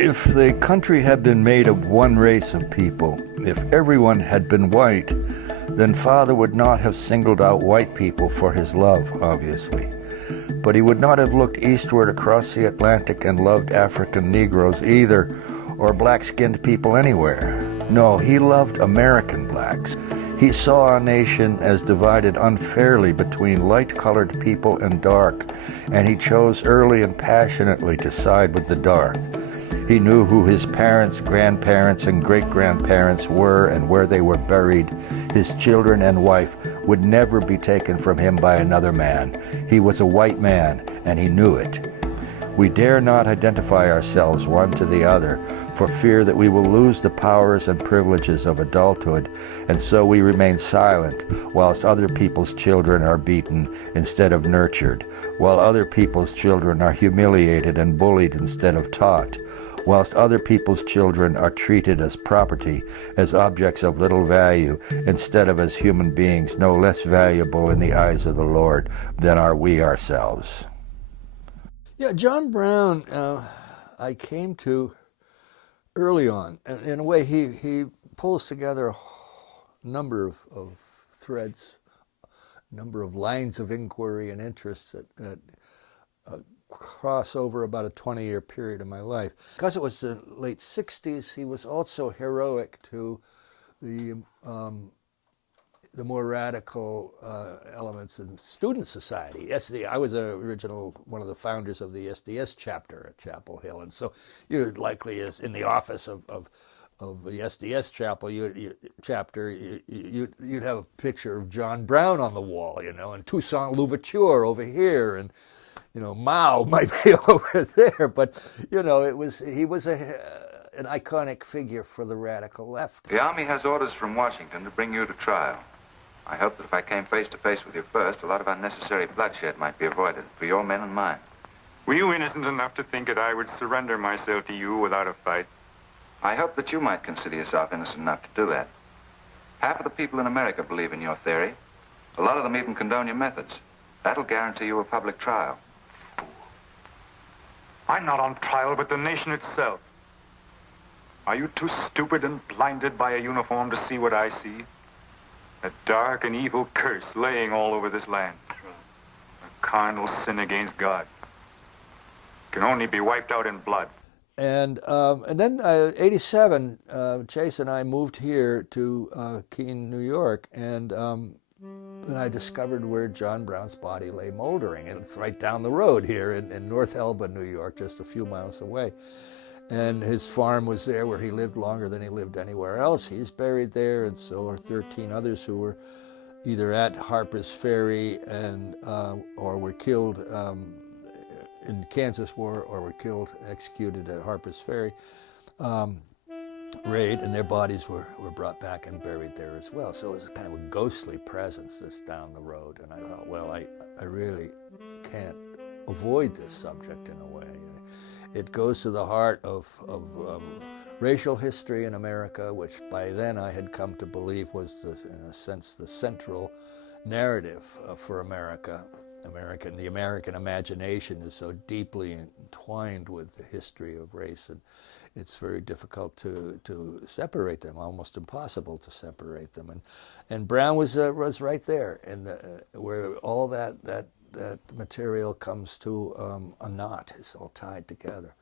If the country had been made of one race of people, if everyone had been white, then Father would not have singled out white people for his love, obviously. But he would not have looked eastward across the Atlantic and loved African Negroes either, or black-skinned people anywhere. No, he loved American blacks. He saw our nation as divided unfairly between light-colored people and dark, and he chose early and passionately to side with the dark. He knew who his parents, grandparents, and great-grandparents were and where they were buried. His children and wife would never be taken from him by another man. He was a white man, and he knew it. We dare not identify ourselves one to the other for fear that we will lose the powers and privileges of adulthood, and so we remain silent whilst other people's children are beaten instead of nurtured, while other people's children are humiliated and bullied instead of taught, whilst other people's children are treated as property, as objects of little value, instead of as human beings no less valuable in the eyes of the Lord than are we ourselves. Yeah, John Brown, I came to early on. And in a way, he pulls together a number of threads, a number of lines of inquiry and interests that cross over about a 20-year period of my life. Because it was the late 60s, he was also heroic to the more radical elements in student society. I was one of the founders of the SDS chapter at Chapel Hill, and so you're likely as in the office of the SDS chapel chapter, you'd have a picture of John Brown on the wall, and Toussaint Louverture over here, and Mao might be over there, but he was an iconic figure for the radical left. The Army has orders from Washington to bring you to trial. I hope that if I came face to face with you first, a lot of unnecessary bloodshed might be avoided, for your men and mine. Were you innocent enough to think that I would surrender myself to you without a fight? I hope that you might consider yourself innocent enough to do that. Half of the people in America believe in your theory. A lot of them even condone your methods. That'll guarantee you a public trial. Fool. I'm not on trial, but the nation itself. Are you too stupid and blinded by a uniform to see what I see? A dark and evil curse laying all over this land. A carnal sin against God. Can only be wiped out in blood. And then 87, Chase and I moved here to Keene, New York, and I discovered where John Brown's body lay moldering. And it's right down the road here in North Elba, New York, just a few miles away. And his farm was there where he lived longer than he lived anywhere else. He's buried there, and so are 13 others who were either at Harper's Ferry or were killed in the Kansas War, or were killed, executed at Harper's Ferry raid, and their bodies were brought back and buried there as well. So it was kind of a ghostly presence this down the road. And I thought, well, I really can't avoid this subject in a way. It goes to the heart of racial history in America, which by then I had come to believe was, in a sense, the central narrative for America. The American imagination is so deeply entwined with the history of race, and it's very difficult to separate them, almost impossible to separate them. And Brown was right there, where all that material comes to a knot. It's all tied together.